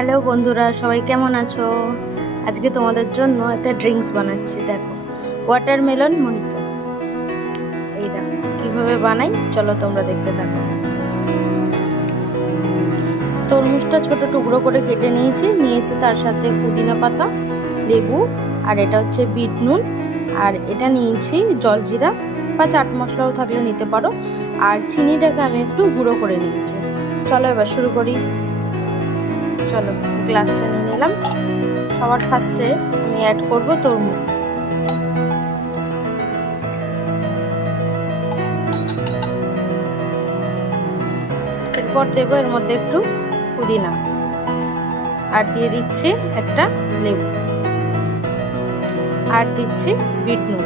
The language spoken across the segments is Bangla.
হ্যালো বন্ধুরা, সবাই কেমন আছো? আজকে তোমাদের জন্য একটা ড্রিঙ্কস বানাচ্ছি। দেখো, ওয়াটারমেলন মোহিতো। এই দেখো কিভাবে বানাই, চলো তোমরা দেখতে থাকো। তরমুজটা ছোট টুকরো করে কেটে নিয়েছি তার সাথে পুদিনা পাতা, লেবু, আর এটা হচ্ছে বিট নুন, আর এটা নিয়েছি জলজিরা বা চাট মশলাও থাকলে নিতে পারো, আর চিনিটাকে আমি একটু গুঁড়ো করে নিয়েছি। চলো এবার শুরু করি। চলো গ্লাসটা নিয়ে নিলাম। সবার ফার্স্টে আমি অ্যাড করব তরমুজ। এরপর দেবো এর মধ্যে একটু পুদিনা, আর দিয়ে দিচ্ছি একটা লেবু, আর দিচ্ছি বিট নুন,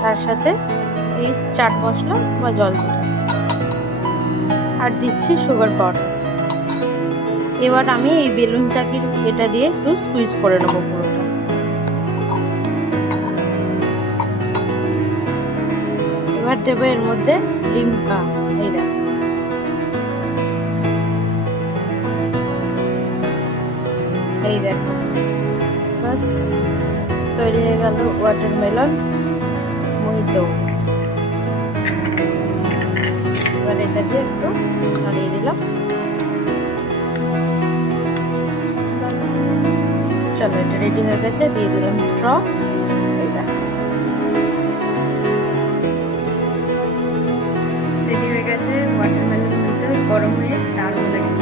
তার সাথে এই চাট মশলা বা জলজিরা, আর দিচ্ছি সুগার পাউডার। এবার আমি এই বেলুন চাকির এটা দিয়ে একটু স্কুইজ করে নেবো পুরোটা। এবার দেবো এর মধ্যে লিমকা। এই দেখো, বাস তৈরি হয়ে গেল ওয়াটারমেলন মোহিতো। এবার এটা দিয়ে একটু নাড়িয়ে দিলাম। বাস, চলো এটা রেডি হয়ে গেছে। দিয়ে দিলাম স্ট্র। রেডি হয়ে গেছে ওয়াটারমেলন মোহিতো। গরম হয়ে দারুণ লাগে,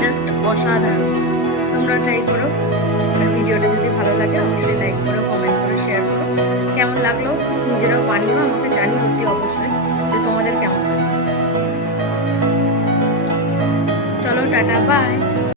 জাস্ট অসাধারণ। তোমরা ট্রাই করো, আর ভিডিওটা যদি ভালো লাগে অবশ্যই লাইক করো, কমেন্ট করো, শেয়ার করো। কেমন লাগলো নিজেরাও বানিও, আমাকে জানিও অতি অবশ্যই যে তোমাদের কেমন লাগে। চলো টাটা, বাই।